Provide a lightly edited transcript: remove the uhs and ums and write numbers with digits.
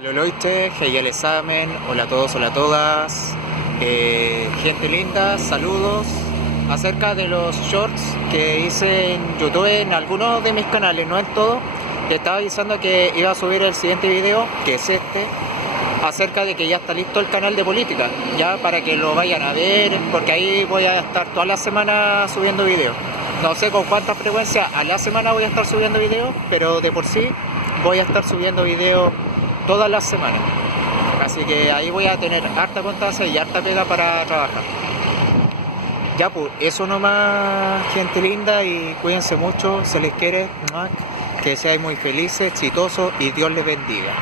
Hola Loite, hey el examen, hola a todos, hola a todas, gente linda, saludos. Acerca de los shorts que hice en YouTube en algunos de mis canales, no en todos, les estaba avisando que iba a subir el siguiente video, que es este, acerca de que ya está listo el canal de política, ya para que lo vayan a ver, porque ahí voy a estar toda la semana subiendo videos. No sé con cuánta frecuencia a la semana voy a estar subiendo videos, pero de por sí voy a estar subiendo videos todas las semanas. Así que ahí voy a tener harta constancia y harta pega para trabajar. Ya pues, eso nomás, gente linda, y cuídense mucho, se les quiere, que seáis muy felices, exitosos y Dios les bendiga.